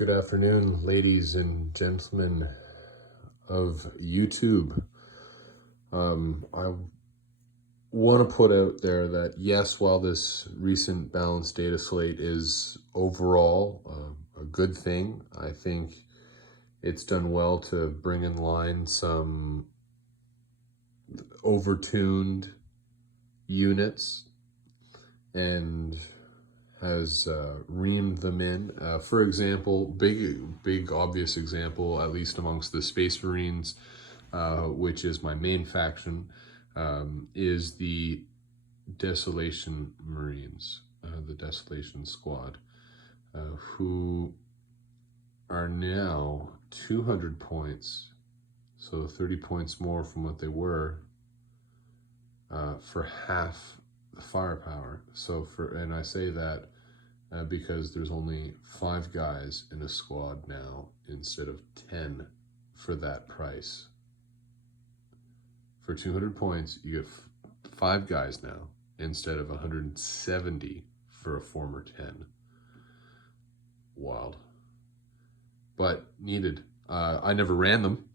Good afternoon, ladies and gentlemen of YouTube. I want to put out there that yes, while this recent Balance Dataslate is overall a good thing, I think it's done well to bring in line some overtuned units and has reamed them in. For example, big obvious example, at least amongst the Space Marines, which is my main faction, is the Desolation Marines, the Desolation Squad, who are now 200 points, so 30 points more from what they were, for half the firepower. And I say that because there's only 5 guys in a squad now instead of 10 for that price. For 200 points, you get 5 guys now instead of 170 for a former 10. Wild. But needed. I never ran them.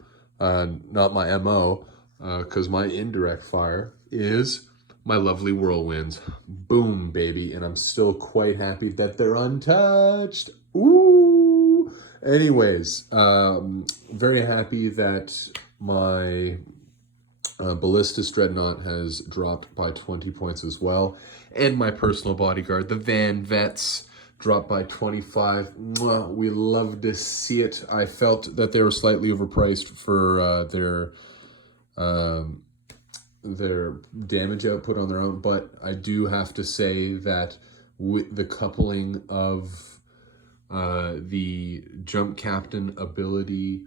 Not my MO, because my indirect fire is my lovely whirlwinds. Boom, baby. And I'm still quite happy that they're untouched. Ooh. Anyways, very happy that my Ballistus Dreadnought has dropped by 20 points as well. And my personal bodyguard, the Van Vets, dropped by 25. Mwah, we love to see it. I felt that they were slightly overpriced for their damage output on their own, but I do have to say that with the coupling of the Jump Captain ability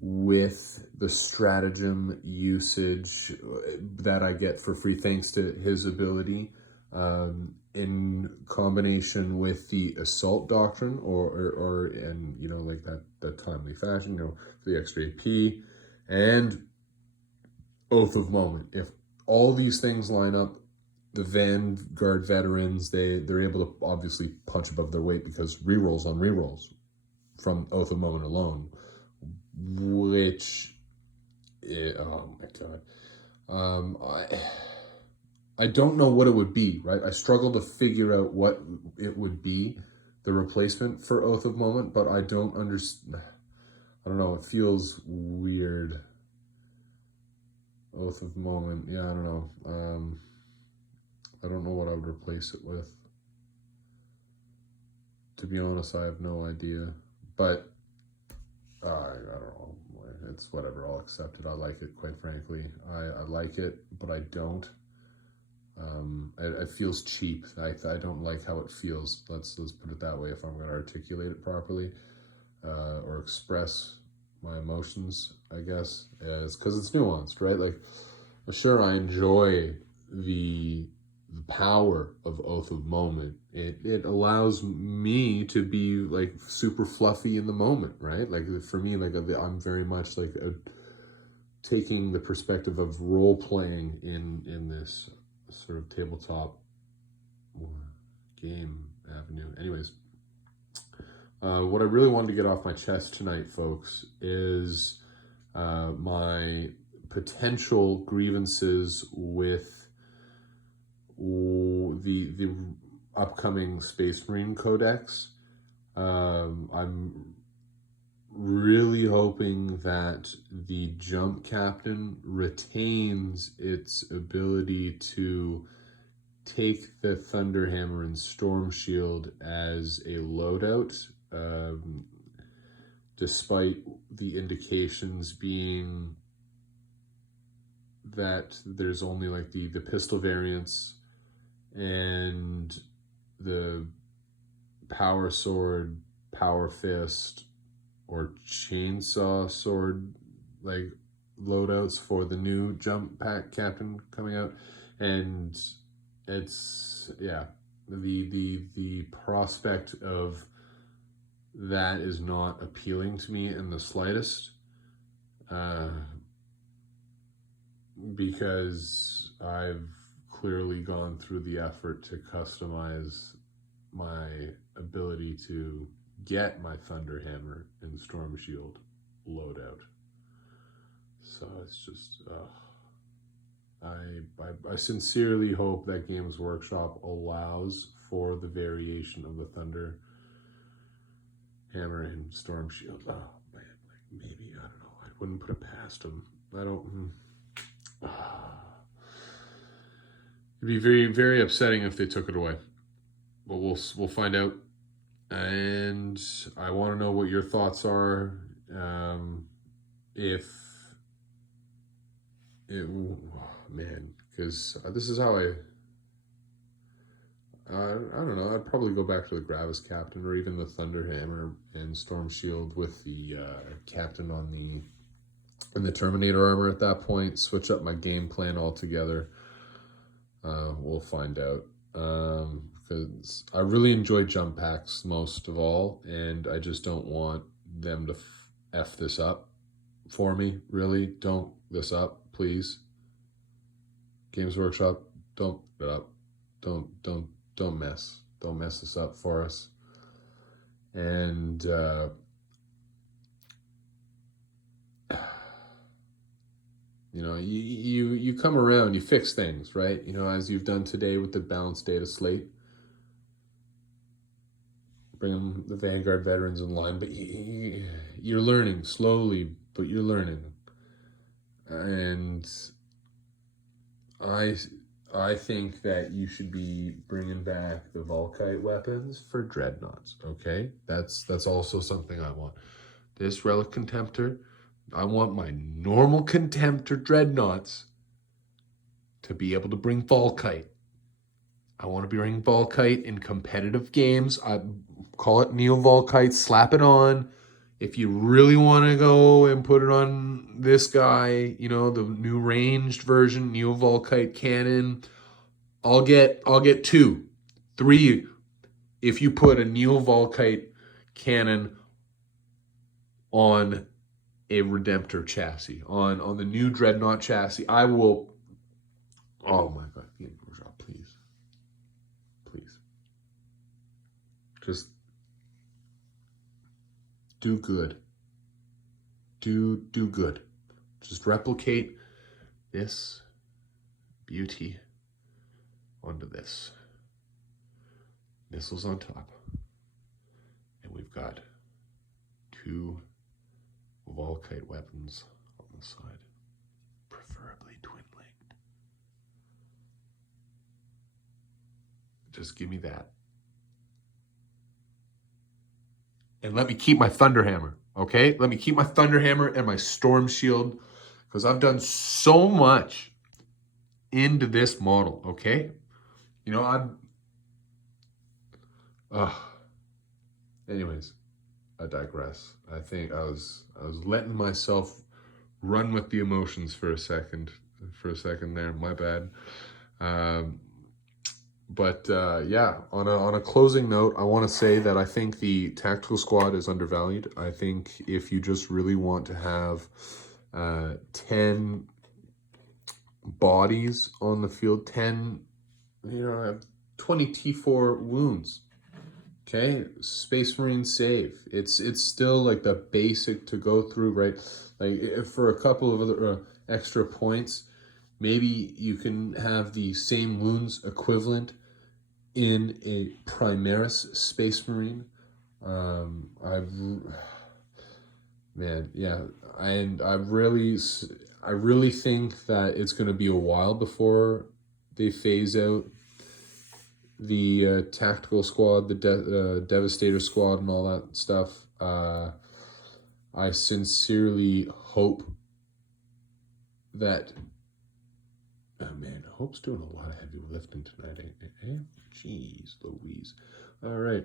with the stratagem usage that I get for free thanks to his ability, in combination with the Assault Doctrine and like that timely fashion, for the extra AP and Oath of Moment. If all these things line up, the Vanguard veterans, they're able to obviously punch above their weight because rerolls on rerolls from Oath of Moment alone, which, oh my god. I don't know what it would be, right? I struggle to figure out what it would be, the replacement for Oath of Moment, but I don't understand. I don't know, it feels weird. Oath of Moment, yeah, I don't know. I don't know what I would replace it with. To be honest, I have no idea. But, I don't know. It's whatever, I'll accept it. I like it, quite frankly. I like it, but I don't. It feels cheap. I don't like how it feels. Let's put it that way if I'm going to articulate it properly, or express my emotions, I guess, is because it's nuanced, right? Like, sure, I enjoy the power of Oath of Moment. It allows me to be like super fluffy in the moment, right? Like for me, like I'm very much like taking the perspective of role playing in this sort of tabletop game avenue. Anyways, what I really wanted to get off my chest tonight, folks, is my potential grievances with the upcoming Space Marine Codex. I'm really hoping that the Jump Captain retains its ability to take the Thunderhammer and Storm Shield as a loadout, despite the indications being that there's only like the pistol variants and the power sword, power fist, or chainsaw sword like loadouts for the new Jump Pack Captain coming out. And it's, yeah, the prospect of that is not appealing to me in the slightest, because I've clearly gone through the effort to customize my ability to get my Thunderhammer and Storm Shield loadout. So it's just, I sincerely hope that Games Workshop allows for the variation of the Thunder Hammer and Storm Shield. Oh man, like maybe, I don't know, I wouldn't put it past them. I don't. It'd be very, very upsetting if they took it away. But we'll find out. And I want to know what your thoughts are. If it, man, because this is how I don't know. I'd probably go back to the Gravis Captain or even the Thunderhammer and Storm Shield with the Captain on the Terminator armor at that point. Switch up my game plan altogether. We'll find out. Because I really enjoy jump packs most of all, and I just don't want them to F this up for me. Really, don't this up, please. Games Workshop, don't it up. Don't mess this up for us. And you know, you come around, you fix things, right? You know, as you've done today with the Balance Dataslate. Bring the Vanguard veterans in line, but you're learning slowly, but you're learning. And I think that you should be bringing back the Volkite weapons for Dreadnoughts, okay? That's also something I want. This Relic Contemptor, I want my normal Contemptor Dreadnoughts to be able to bring Volkite. I want to be bringing Volkite in competitive games. I call it Neo Volkite, slap it on. If you really want to go and put it on this guy, you know, the new ranged version, Neo Volkite cannon, I'll get 2, 3 if you put a Neo Volkite cannon on a Redemptor chassis, on the new Dreadnought chassis. I will. Oh my God, please. Just do good. Do good. Just replicate this beauty onto this. Missiles on top. And we've got 2 Volkite weapons on the side. Preferably twin-linked. Just give me that. And let me keep my Thunderhammer, okay? Let me keep my Thunderhammer and my Storm Shield, because I've done so much into this model, okay? You know, anyways, I digress. I think I was letting myself run with the emotions for a second there. My bad. But yeah, on a closing note, I want to say that I think the tactical squad is undervalued. I think if you just really want to have 10 bodies on the field, 10, 20 T4 wounds. Okay, Space Marine save. It's still like the basic to go through, right? Like for a couple of other extra points, maybe you can have the same wounds equivalent in a Primaris Space Marine. I really think that it's going to be a while before they phase out the tactical squad, the Devastator squad, and all that stuff. I sincerely hope that. Oh man, Hope's doing a lot of heavy lifting tonight. Jeez Louise. All right.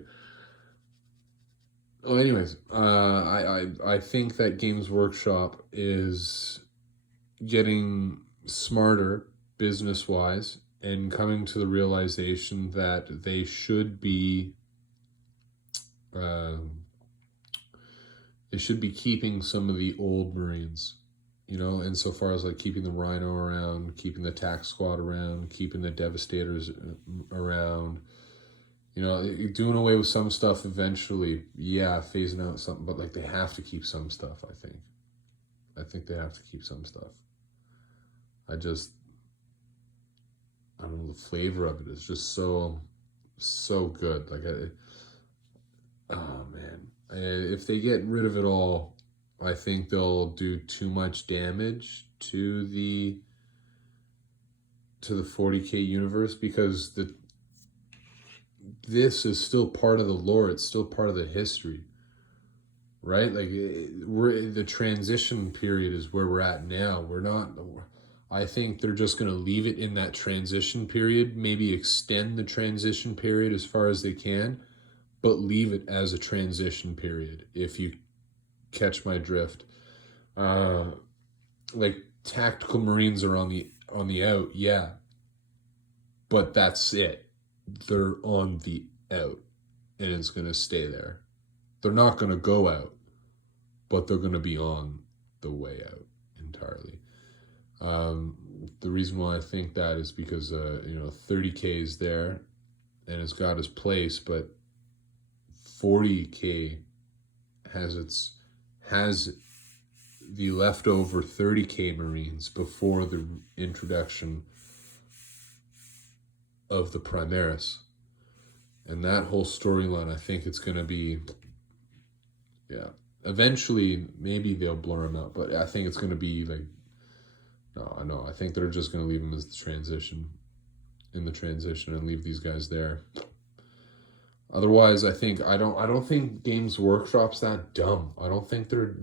Oh, anyways, I think that Games Workshop is getting smarter business-wise and coming to the realization that they should be keeping some of the old Marines, you know, insofar as like keeping the Rhino around, keeping the Tac Squad around, keeping the Devastators around, You know, doing away with some stuff eventually, yeah, phasing out something, but like they have to keep some stuff, I think. I think they have to keep some stuff. I don't know, the flavor of it is just so good. Like, oh man, if they get rid of it all, I think they'll do too much damage to the 40K universe, because this is still part of the lore. It's still part of the history, right? Like, we're the transition period is where we're at now. We're not. I think they're just going to leave it in that transition period. Maybe extend the transition period as far as they can, but leave it as a transition period. If you catch my drift, like tactical Marines are on the out, yeah, but that's it. They're on the out, and it's going to stay there. They're not going to go out, but they're going to be on the way out entirely. The reason why I think that is because 30K is there and it's got its place, but 40K has the leftover 30K Marines before the introduction of the Primaris. And that whole storyline, I think it's going to be, yeah, eventually maybe they'll blur them out, but I think it's going to be like, no, I think they're just going to leave them as the transition, and leave these guys there. Otherwise, I don't think Games Workshop's that dumb. I don't think they're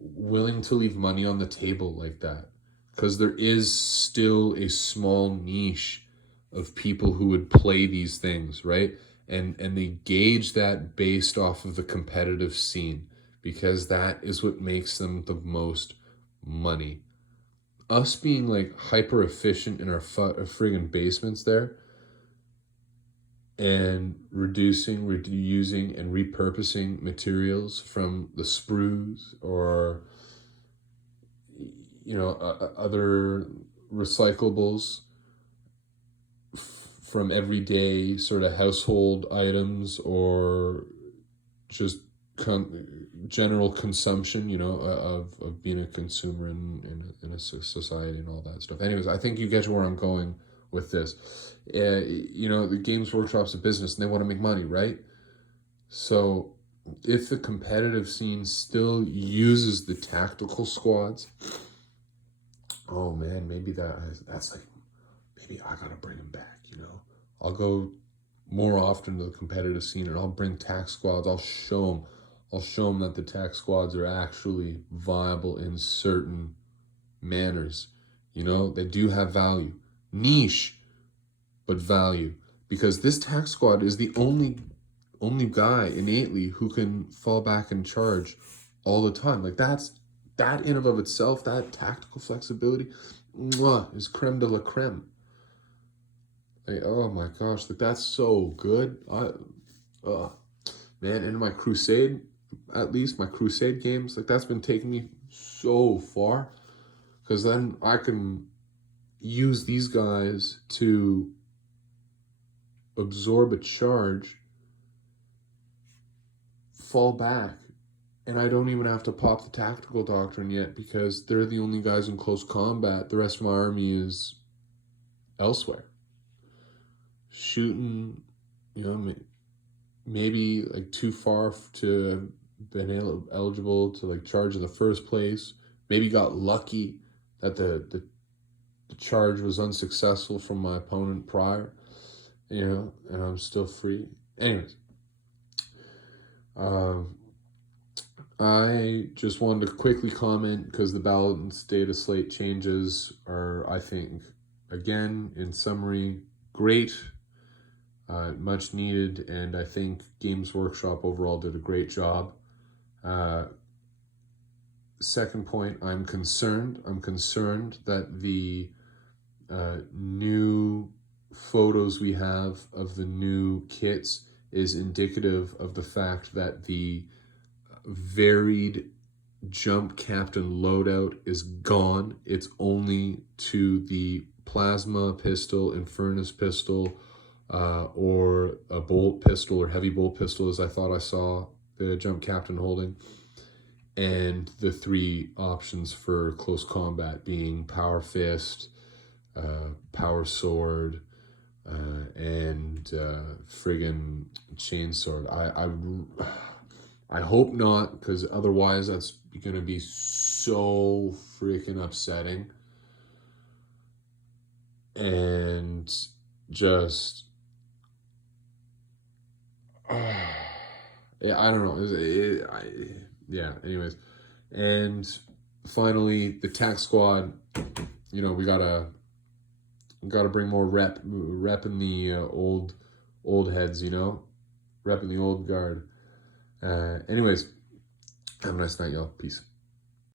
willing to leave money on the table like that, because there is still a small niche of people who would play these things, right? And they gauge that based off of the competitive scene, because that is what makes them the most money. Us being like hyper efficient in our friggin' basements there, and reusing and repurposing materials from the sprues or other recyclables from everyday sort of household items, or just general consumption, of being a consumer in a society and all that stuff. Anyways, I think you get to where I'm going with this. The Games Workshop's a business and they want to make money, right? So if the competitive scene still uses the tactical squads, oh man, maybe that's like, maybe I gotta bring them back. I'll go more often to the competitive scene and I'll bring tac squads. I'll show them that the tac squads are actually viable in certain manners. They do have value. Niche, but value. Because this tac squad is the only guy innately who can fall back and charge all the time. Like, that in and of itself, that tactical flexibility, is creme de la creme. Like, oh my gosh, like, that's so good. Man, in my Crusade, at least my Crusade games, like, that's been taking me so far, because then I can use these guys to absorb a charge, fall back, and I don't even have to pop the tactical doctrine yet, because they're the only guys in close combat. The rest of my army is elsewhere, shooting, maybe like too far to have been eligible to like charge in the first place. Maybe got lucky that the charge was unsuccessful from my opponent prior, and I'm still free. Anyways, I just wanted to quickly comment, because the Balance Dataslate changes are, I think, again, in summary, great, much needed, and I think Games Workshop overall did a great job. Second point, I'm concerned that the new photos we have of the new kits is indicative of the fact that the varied jump captain loadout is gone. It's only to the plasma pistol, Infernus pistol, or a bolt pistol or heavy bolt pistol, as I thought I saw the jump captain holding. And the 3 options for close combat being power fist, power sword, and friggin' chainsword. I hope not, because otherwise that's gonna be so freaking upsetting. And just yeah, I don't know. Yeah, anyways. And finally, the tech squad. You know, we gotta bring more rep in the old heads. You know, rep in the old guard. Anyways, have a nice night, y'all. Peace.